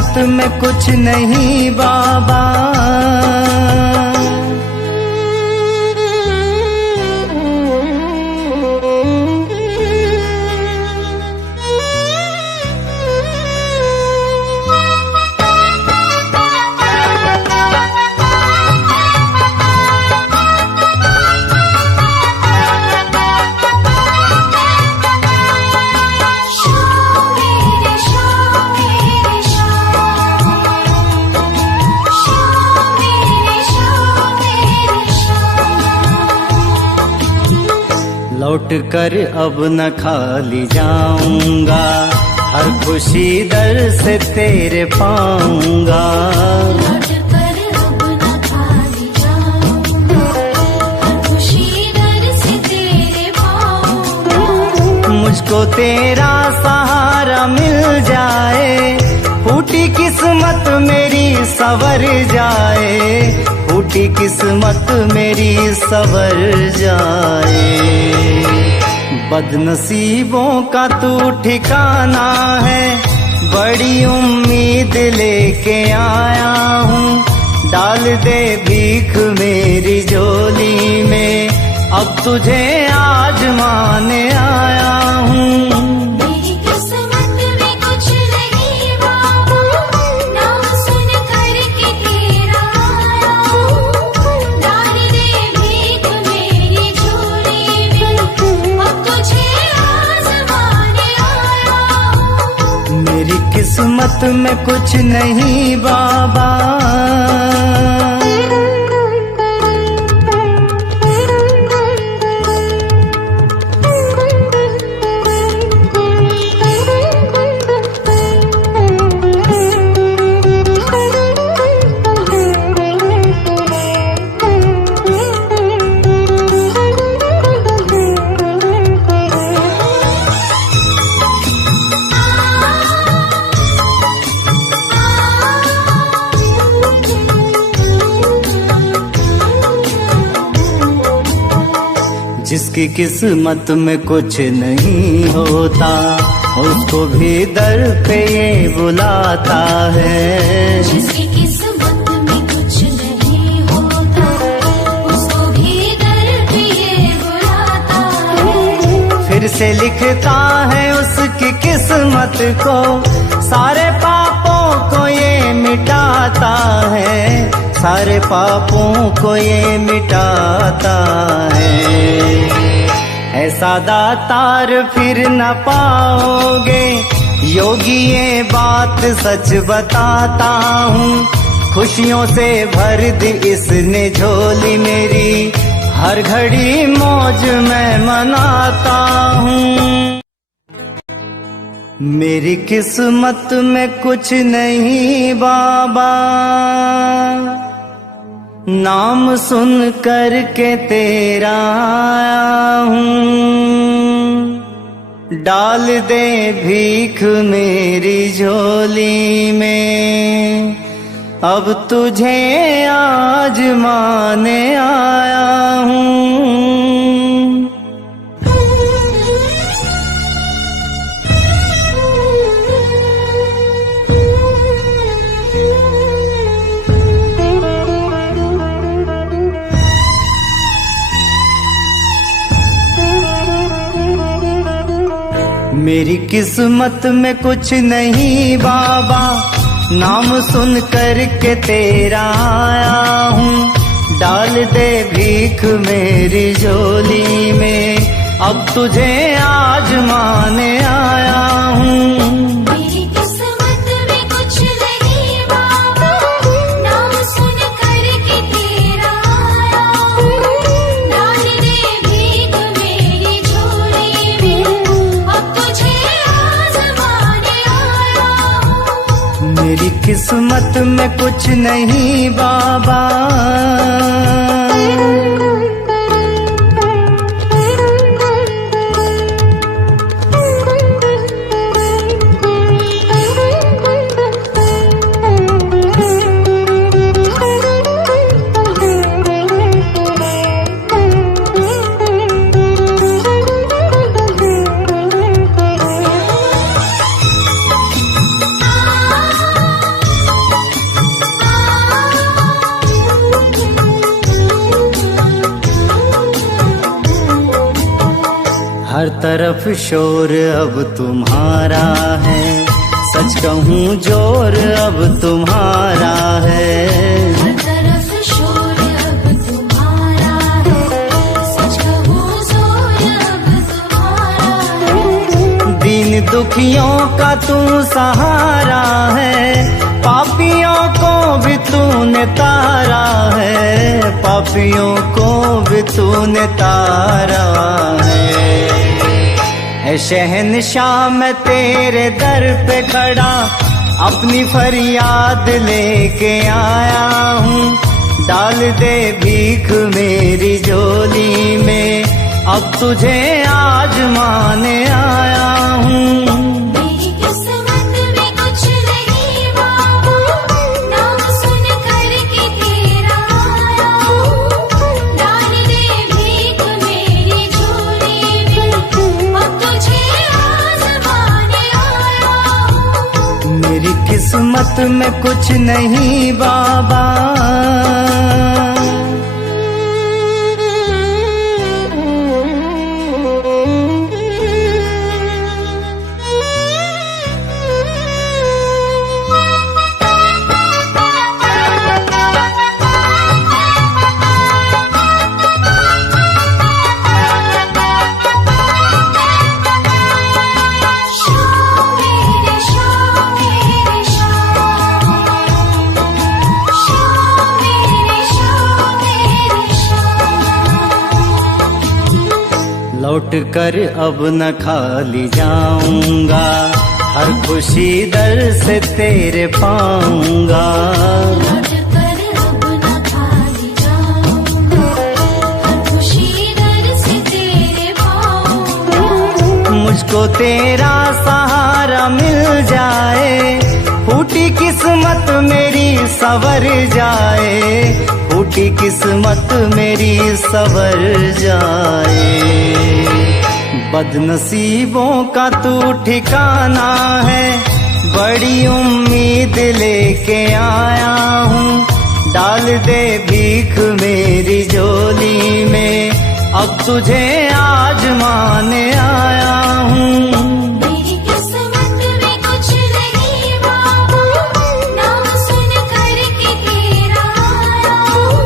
किस्मत में कुछ नहीं बाबा। लौट कर अब न खाली जाऊंगा, हर खुशी दर से तेरे पाऊंगा। लौट कर अब न खाली जाऊंगा, हर खुशी दर से तेरे पाऊंगा। मुझको तेरा सहारा मिल जाए, फूटी किस्मत मेरी संवर जाए, फूटी किस्मत मेरी संवर जाए। बदनसीबों का तू ठिकाना है, बड़ी उम्मीद लेके आया हूँ। डाल दे भीख मेरी झोली में, अब तुझे आजमाने आया हूँ। मेरी किस्मत में कुछ नहीं बाबा, नाम सुन कर के तेरा आया हूँ। डाल दे भीख मेरी झोली में, अब तुझे आजमाने आया हूँ। मेरी किस्मत में कुछ नहीं बाबा। जिसकी किस्मत में कुछ नहीं होता, उसको भी दर पे ये बुलाता है। जिसकी किस्मत में कुछ नहीं होता, उसको भी दर पे ये बुलाता है। फिर से लिखता है उसकी किस्मत को, सारे पापों को ये मिटाता है, सारे पापों को ये मिटाता है। ऐसा दातार फिर न पाओगे, योगी ये बात सच बताता हूँ। खुशियों से भर दी इसने झोली मेरी, हर घड़ी मौज मैं मनाता हूँ। मेरी किस्मत में कुछ नहीं बाबा, नाम सुन कर के तेरा आया हूँ। डाल दे भीख मेरी झोली में, अब तुझे आजमाने आया हूँ। मेरी किस्मत में कुछ नहीं बाबा, नाम सुन कर के तेरा आया हूँ। डाल दे भीख मेरी झोली में, अब तुझे आजमाने आया हूँ। मेरी किस्मत में कुछ नहीं बाबा, नाम सुन कर के तेरा आया हूँ। डाल दे भीख मेरी झोली में, अब तुझे आजमाने आया हूँ। मेरी किस्मत में कुछ नहीं बाबा। तरफ शोर अब तुम्हारा है, सच कहूँ जोर अब तुम्हारा है। हर तरफ शोर अब तुम्हारा है, सच कहूँ जोर अब तुम्हारा है। दीन दुखियों का तू सहारा है, पापियों को भी तूने तारा है, पापियों को भी तूने तारा है। ऐ शहंशाह मैं तेरे दर पे खड़ा, अपनी फरियाद लेके आया हूँ। डाल दे भीख मेरी झोली में, अब तुझे आजमाने आया हूँ। मेरी किस्मत में कुछ नहीं बाबू, नाम सुन कर के तेरा आया हूँ। डाल दे भीख मेरी झोली में, अब तुझे आजमाने आया हूँ। मेरी किस्मत में कुछ नहीं बाबा, लौट कर अब न खाली जाऊंगा, हर खुशी दर से तेरे पाऊंगा। लौट कर अब न खाली जाऊंगा, हर खुशी दर से तेरे पाऊंगा। मुझको तेरा सहारा मिल जाए, फूटी किस्मत मेरी सवर जाए, फूटी किस्मत मेरी सवर जाए। बदनसीबों का तू ठिकाना है, बड़ी उम्मीद लेके आया हूँ। डाल दे भीख मेरी झोली में, अब तुझे आजमाने आया हूँ। मेरी किस्मत में कुछ नहीं बाबू, नाम सुन कर के तेरा आया हूँ।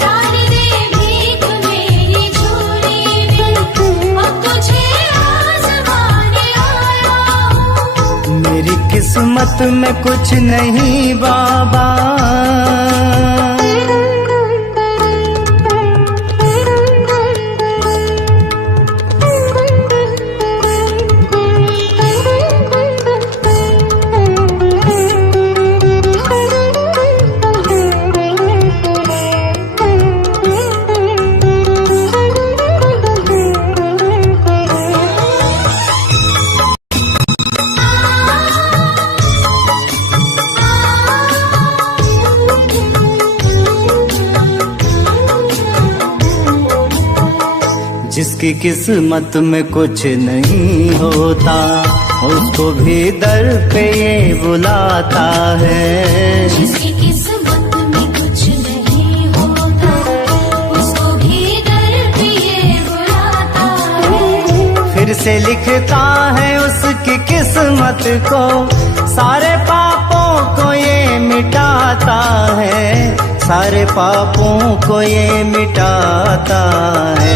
डाल दे भीख मेरी झोली में, अब तुझे आजमाने आया हूँ। मेरी किस्मत में कुछ नहीं बाबा, जिसकी किस्मत में कुछ नहीं होता, उसको भी दर पे ये बुलाता है। जिसकी किस्मत में कुछ नहीं होता, उसको भी दर पे ये बुलाता है। फिर से लिखता है उसकी किस्मत को, सारे पापों को ये मिटाता है, सारे पापों को ये मिटाता है।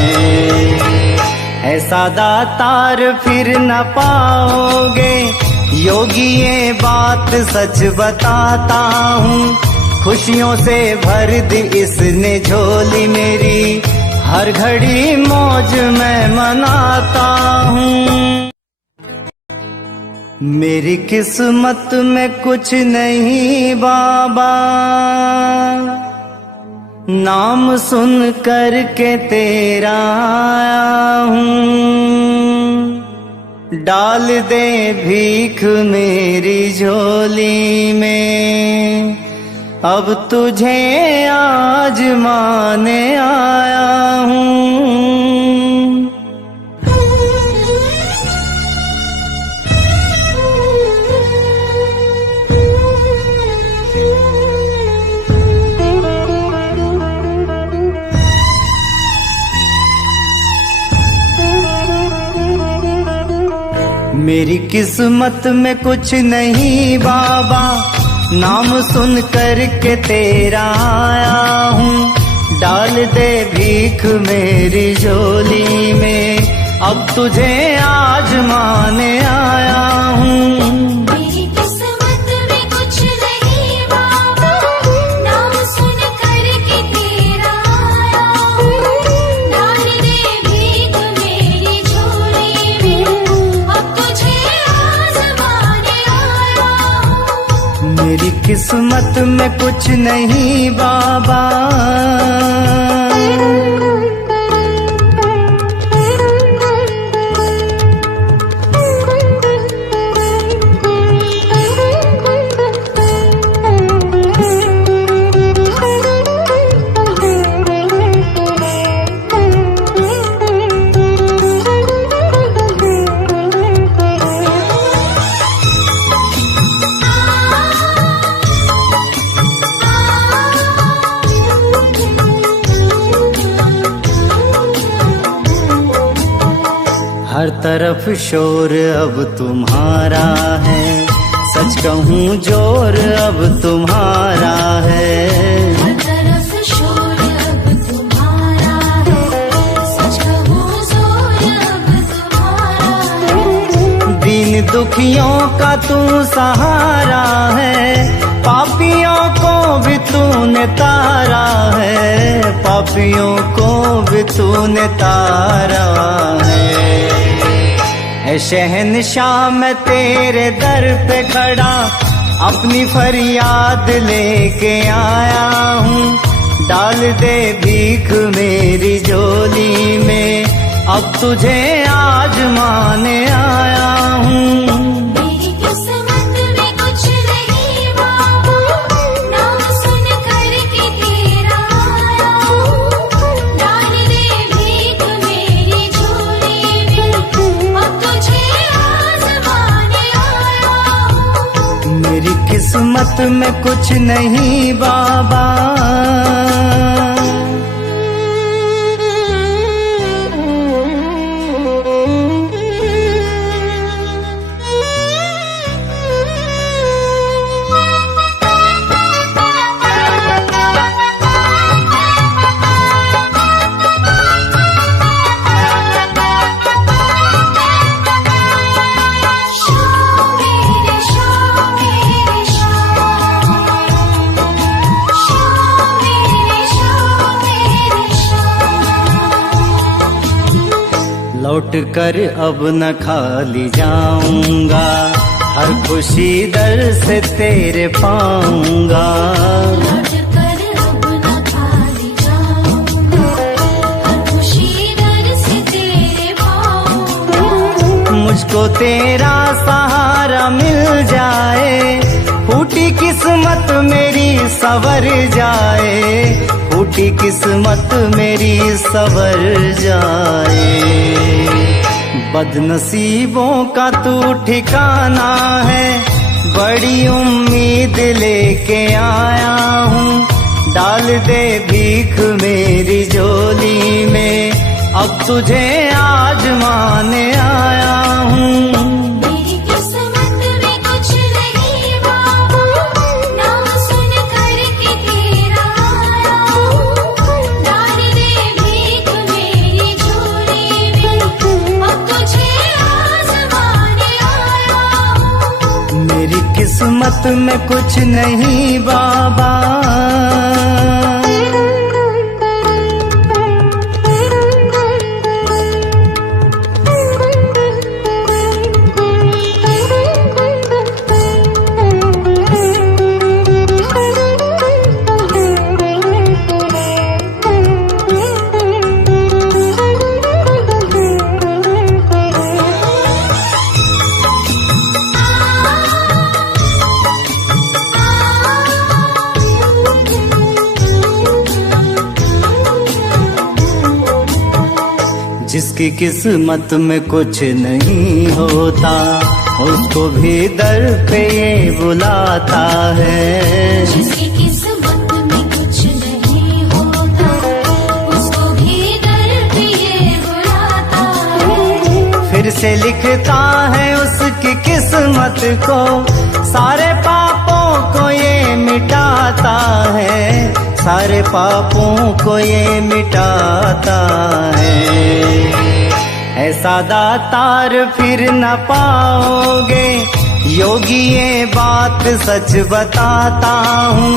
ऐसा दातार फिर न पाओगे, योगी ये बात सच बताता हूँ। खुशियों से भर दी इसने झोली मेरी, हर घड़ी मौज मैं मनाता हूँ। मेरी किस्मत में कुछ नहीं बाबा, नाम सुन कर के तेरा आया हूँ। डाल दे भीख मेरी झोली में, अब तुझे आजमाने आया हूँ। मेरी किस्मत में कुछ नहीं बाबा, नाम सुन कर के तेरा आया हूँ। डाल दे भीख मेरी झोली में, अब तुझे आजमाने आया हूँ। मेरी किस्मत में कुछ नहीं बाबा, नाम सुन कर के तेरा आया हूँ। डाल दे भीख मेरी झोली में, अब तुझे आजमाने आया हूँ। मेरी किस्मत में कुछ नहीं बाबा। हर तरफ शोर अब तुम्हारा है, सच कहूँ जोर अब तुम्हारा है। हर तरफ शोर अब तुम्हारा है, सच कहूँ जोर अब तुम्हारा है। दीन दुखियों का तू सहारा है, पापियों को भी तूने तारा है। पापियों को भी तूने तारा है। ऐ शहंशाह मैं तेरे दर पे खड़ा, अपनी फरियाद लेके आया हूँ। डाल दे भीख मेरी झोली में, अब तुझे आजमाने आया हूँ। मेरी किस्मत में कुछ नहीं बाबा, नाम सुन कर के तेरा आया हूँ। डाल दे भीख मेरी झोली में, अब तुझे आजमाने आया हूँ। मेरी किस्मत में कुछ नहीं बाबा। लौट कर अब न खाली जाऊंगा, हर खुशी दर से तेरे पाऊंगा। लौट कर अब न खाली जाऊंगा, हर खुशी दर से तेरे पाऊंगा। मुझको तेरा सहारा मिल जाए, फूटी किस्मत मेरी सवर जाए। फूटी किस्मत मेरी सवर जाए। बदनसीबों का तू ठिकाना है, बड़ी उम्मीद लेके आया हूँ। डाल दे भीख मेरी झोली में, अब तुझे आजमाने आया हूँ। मेरी किस्मत में कुछ नहीं बाबा, नाम सुन कर के तेरा आया हूँ। डाल दे भीख मेरी झोली में, अब तुझे आजमाने आया हूँ। मेरी किस्मत में कुछ नहीं बाबा। जिसकी किस्मत में कुछ नहीं होता, उसको भी दर पे ये बुलाता है। जिसकी किस्मत में कुछ नहीं होता, उसको भी दर पे ये बुलाता है। फिर कैसे लिखता है उसकी किस्मत को, सारे पापों को ये मिटाता है, सारे पापों को ये मिटाता है। ऐसा दातार फिर न पाओगे योगी, ये बात सच बताता हूँ।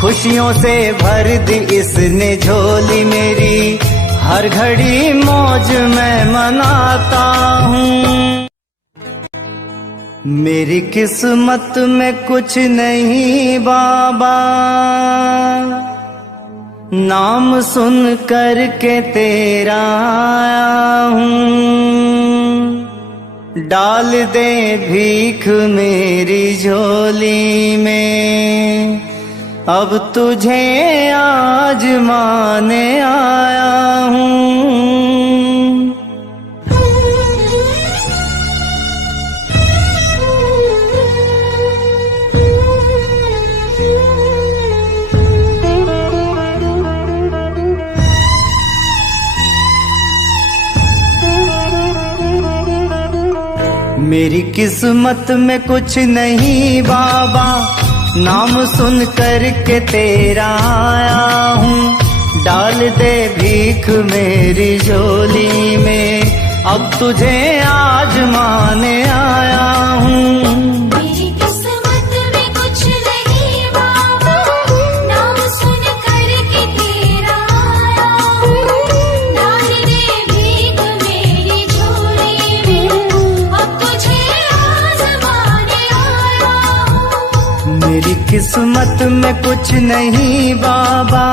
खुशियों से भर दी इसने झोली मेरी, हर घड़ी मौज मैं मनाता हूँ। मेरी किस्मत में कुछ नहीं बाबा, नाम सुन कर के तेरा आया हूँ। डाल दे भीख मेरी झोली में, अब तुझे आजमाने आया हूँ। मेरी किस्मत में कुछ नहीं बाबा, नाम सुन कर के तेरा आया हूँ। डाल दे भीख मेरी झोली में, अब तुझे आजमाने आया हूँ। मेरी किस्मत में कुछ नहीं बाबा, नाम सुन कर के तेरा आया हूँ। डाल दे भीख मेरी झोली में, अब तुझे आजमाने आया हूँ। मेरी किस्मत में कुछ नहीं बाबा।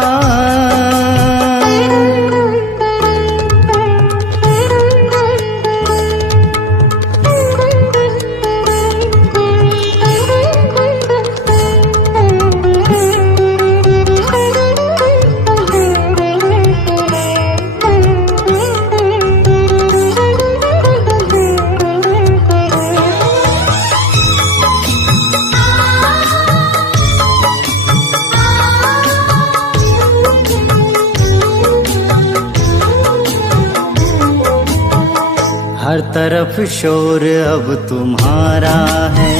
हर तरफ शोर अब तुम्हारा है,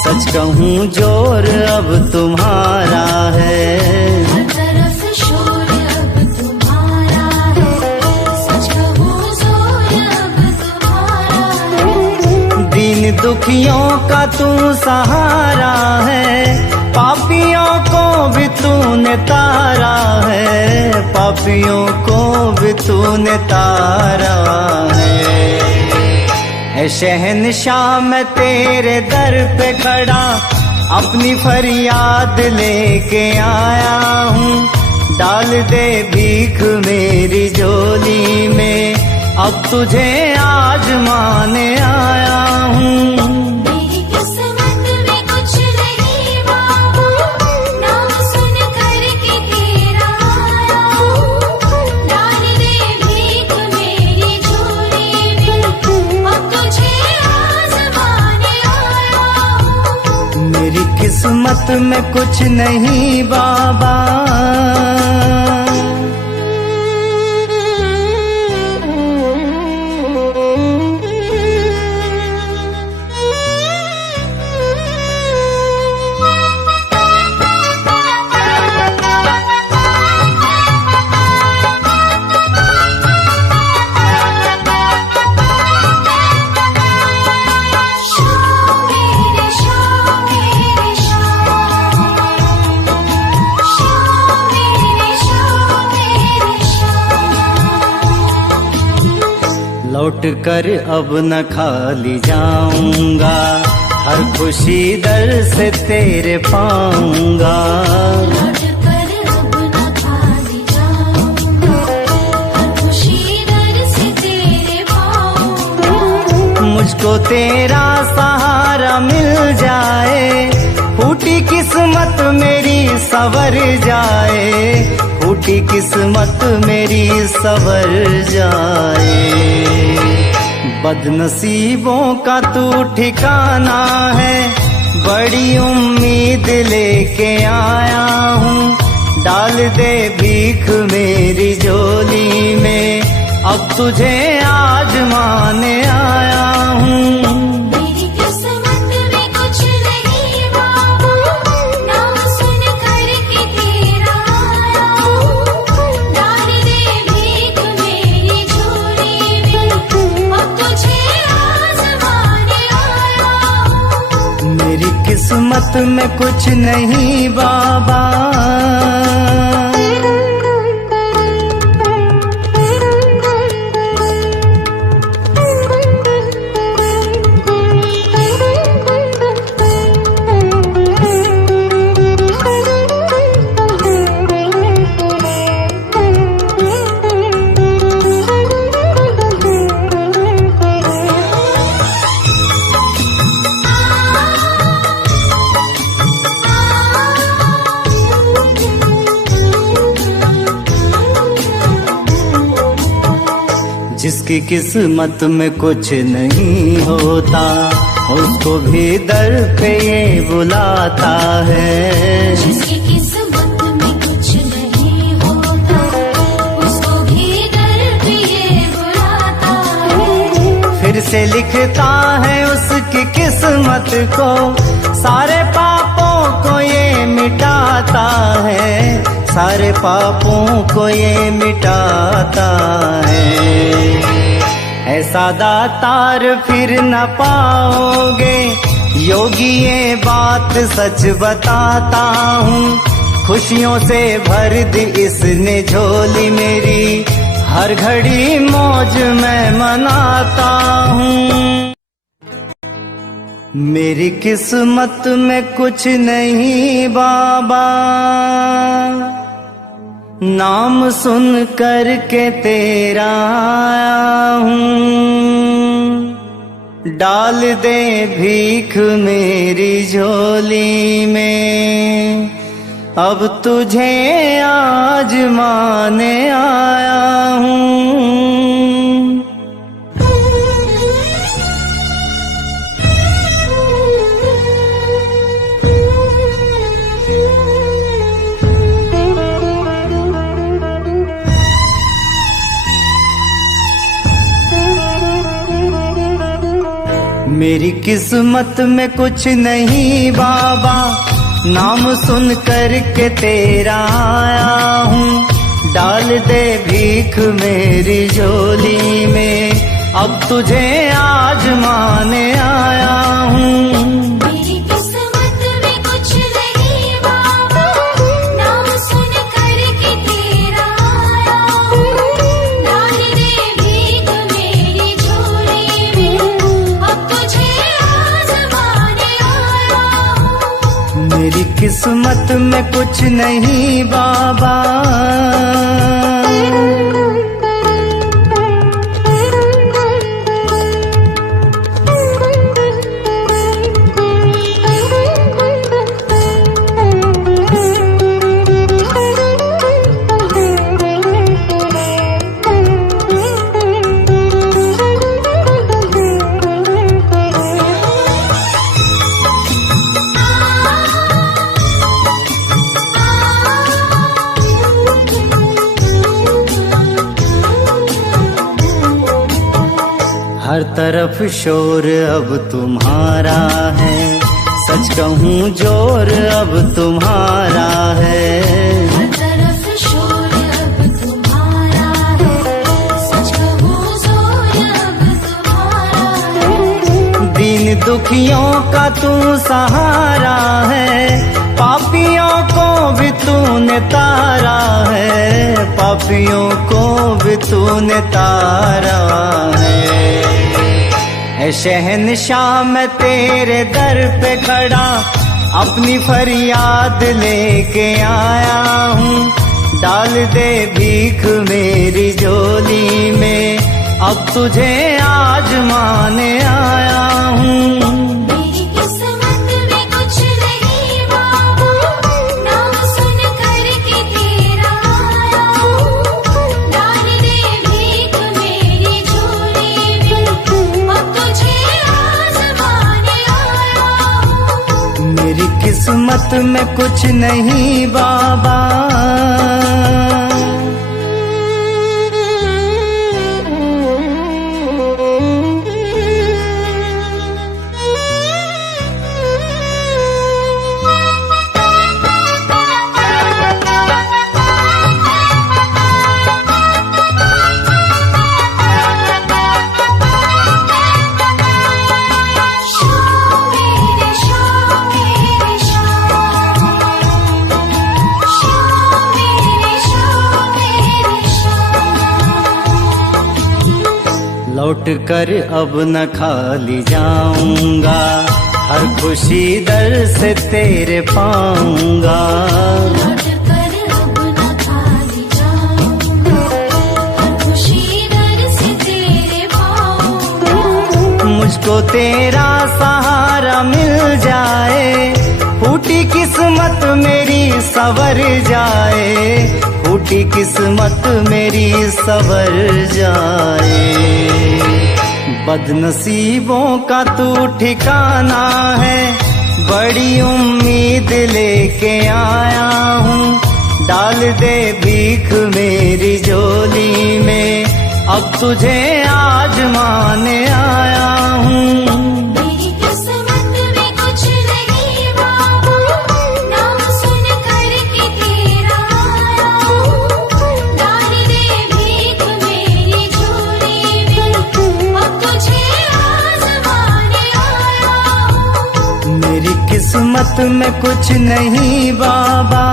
सच कहूँ जोर अब तुम्हारा है। हर तरफ शोर अब तुम्हारा है, सच कहूँ जोर अब तुम्हारा है। दीन दुखियों का तू सहारा है, पापियों को भी तूने तारा है, पापियों को भी तूने तारा है। ऐ शहंशाह मैं तेरे दर पे खड़ा, अपनी फरियाद लेके आया हूँ। डाल दे भीख मेरी झोली में, अब तुझे आजमाने आया हूँ। मेरी किस्मत में कुछ नहीं बाबा, नाम सुन कर के तेरा आया हूँ। डाल दे भीख मेरी झोली में, अब तुझे आजमाने आया हूँ। मेरी किस्मत में कुछ नहीं बाबा। लौट कर अब न खाली जाऊंगा, हर खुशी दर से तेरे पाऊंगा। लौट कर अब न खाली जाऊंगा, हर खुशी दर से तेरे पाऊंगा। मुझको तेरा सहारा मिल जाए, फूटी किस्मत मेरी संवर जाए, फूटी किस्मत मेरी संवर जाए। बदनसीबों का तू ठिकाना है, बड़ी उम्मीद लेके आया हूँ। डाल दे भीख मेरी झोली में, अब तुझे आजमाने आया किस्मत में कुछ नहीं बाबा। जिसकी किस्मत में कुछ नहीं होता उसको भी दर पे ये बुलाता है। जिसकी किस्मत में कुछ नहीं होता उसको भी दर पे ये बुलाता है। फिर से लिखता है उसकी किस्मत को, सारे पापों को ये मिटाता है, सारे पापों को ये मिटाता है। ऐसा दातार फिर न पाओगे योगी, ये बात सच बताता हूँ। खुशियों से भर दी इसने झोली मेरी, हर घड़ी मौज मैं मनाता हूँ। मेरी किस्मत में कुछ नहीं बाबा, नाम सुन कर के तेरा आया हूँ। डाल दे भीख मेरी झोली में, अब तुझे आजमाने आया हूँ। मेरी किस्मत में कुछ नहीं बाबा, नाम सुन कर के तेरा आया हूँ। डाल दे भीख मेरी झोली में, अब तुझे आजमाने आया हूँ। मेरी किस्मत में कुछ नहीं बाबा, नाम सुन कर के तेरा आया हूँ। डाल दे भीख मेरी झोली में, अब तुझे आजमाने आया हूँ। मेरी किस्मत में कुछ नहीं बाबा। हर तरफ शोर अब तुम्हारा है, सच कहूँ जोर अब तुम्हारा है। हर तरफ शोर अब तुम्हारा है, सच कहूँ जोर अब तुम्हारा है। दीन दुखियों का तू सहारा है, पापियों को भी तूने तारा है, पापियों को भी तूने तारा है। शहनशाह मैं तेरे दर पे खड़ा, अपनी फरियाद लेके आया हूँ। डाल दे भीख मेरी झोली में, अब तुझे आजमाने आया हूँ। मेरी किस्मत में कुछ नहीं बाबा, नाम सुन कर के तेरा आया हूँ। डाल दे भीख मेरी झोली में, अब तुझे आजमाने आया हूँ। मेरी किस्मत में कुछ नहीं बाबा। शाम मेरे लौट कर अब न खाली जाऊंगा, हर खुशी दर से तेरे पाऊंगा। लौट कर अब न खाली जाऊंगा, हर खुशी दर से तेरे पाऊंगा। मुझको तेरा सहारा मिल जाए, फूटी किस्मत मेरी सवर जाए, फूटी किस्मत मेरी सवर जाए। बदनसीबों का तू ठिकाना है, बड़ी उम्मीद लेके आया हूँ, डाल दे भीख मेरी झोली में, अब तुझे आजमाने आया हूँ। मेरी किस्मत में कुछ नहीं बाबा, नाम सुन कर के तेरा आया हूँ, डाल दे भीख मेरी झोली में, अब तुझे आजमाने आया हूँ। मेरी किस्मत में कुछ नहीं बाबा,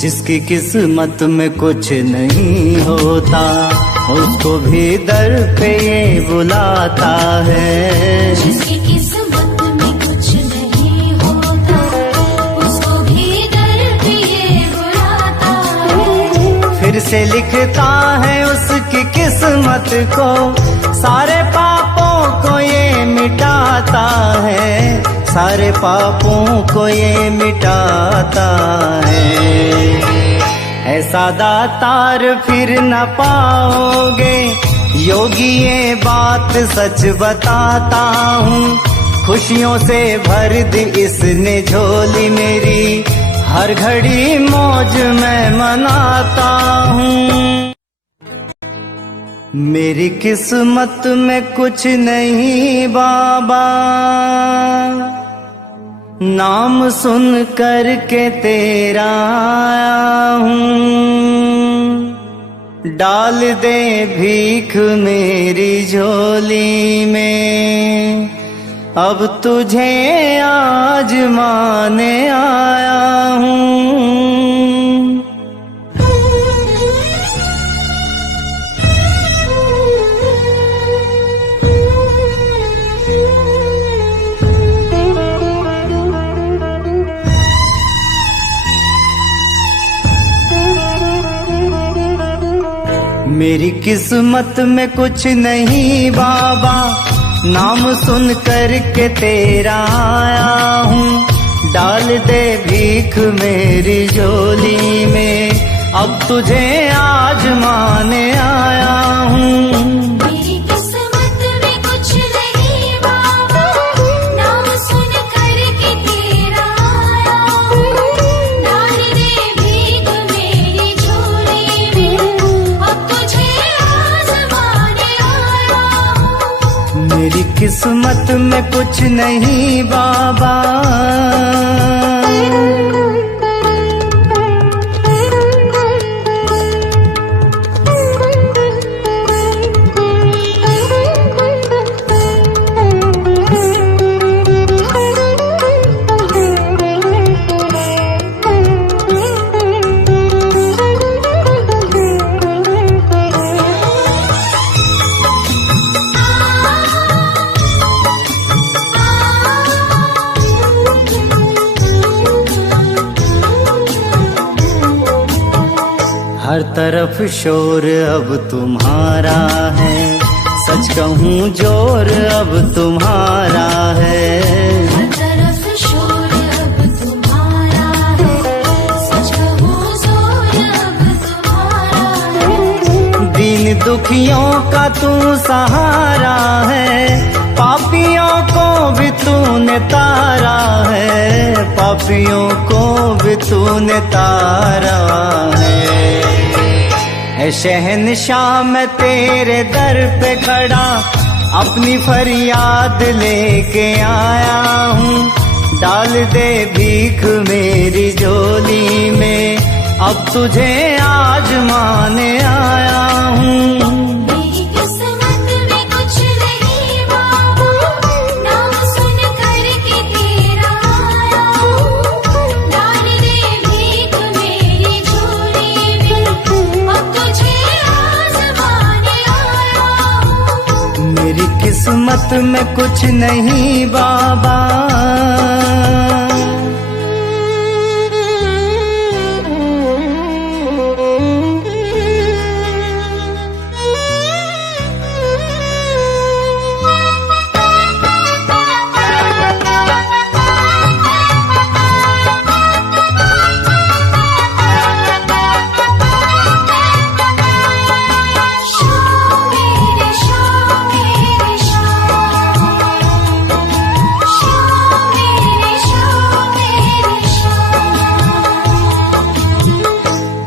जिसकी किस्मत में कुछ नहीं होता, उसको भी दर पे ये बुलाता है। जिसकी किस्मत में कुछ नहीं होता, उसको भी दर पे ये बुलाता है। फिर से लिखता है उसकी किस्मत को, सारे पापों को ये मिटाता है, सारे पापों को ये मिटाता है। ऐसा दातार फिर न पाओगे, योगी ये बात सच बताता हूँ, खुशियों से भर दी इसने झोली मेरी, हर घड़ी मौज मैं मनाता हूँ। मेरी किस्मत में कुछ नहीं बाबा, नाम सुन कर के तेरा आया हूँ, डाल दे भीख मेरी झोली में, अब तुझे आजमाने आया हूँ। मेरी किस्मत में कुछ नहीं बाबा, नाम सुन कर के तेरा आया हूँ, डाल दे भीख मेरी झोली में, अब तुझे आजमाने आया हूँ। मेरी किस्मत में कुछ नहीं बाबा, नाम सुन कर के तेरा आया हूँ, डाल दे भीख मेरी झोली में, अब तुझे आजमाने आया हूँ। मेरी किस्मत में कुछ नहीं बाबा, हर तरफ शोर अब तुम्हारा है, सच कहूँ जोर अब तुम्हारा है। हर तरफ शोर अब तुम्हारा है, सच कहूँ जोर अब तुम्हारा है। दीन दीन दुखियों का तू सहारा है, पापियों को भी तूने तारा है, पापियों को भी तूने तारा है। ऐ शहंशाह मैं तेरे दर पे खड़ा अपनी फरियाद लेके आया हूँ, डाल दे भीख मेरी झोली में, अब तुझे आजमाने आया हूँ। मेरी किस्मत में कुछ नहीं बाबा, नाम सुन कर के तेरा आया हूँ, डाल दे भीख मेरी झोली में, अब तुझे आजमाने आया हूँ। मेरी किस्मत में कुछ नहीं बाबा,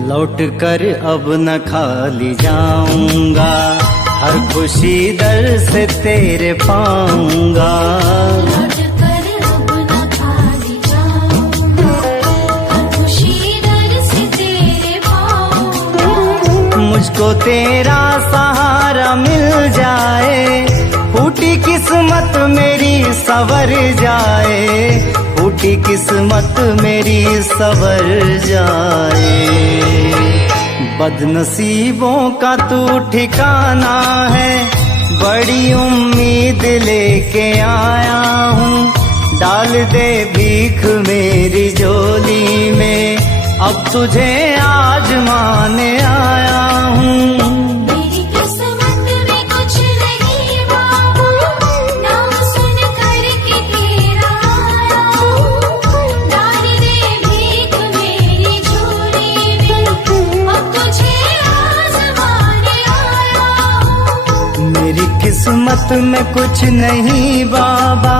लौट कर अब न खाली जाऊंगा, हर खुशी दर से तेरे पाऊंगा। लौट कर अब न खाली जाऊंगा, हर खुशी दर से तेरे पाऊंगा। मुझको तेरा सहारा मिल जाए, फूटी किस्मत मेरी संवर जाए, फूटी किस्मत मेरी संवर जाए। बदनसीबों का तू ठिकाना है, बड़ी उम्मीद लेके आया हूँ, डाल दे भीख मेरी झोली में, अब तुझे आजमाने आया हूँ। मेरी किस्मत में कुछ नहीं बाबा, नाम सुन कर के तेरा आया हूँ, डाल दे भीख मेरी झोली में, अब तुझे आजमाने आया हूँ। मेरी किस्मत में कुछ नहीं बाबा।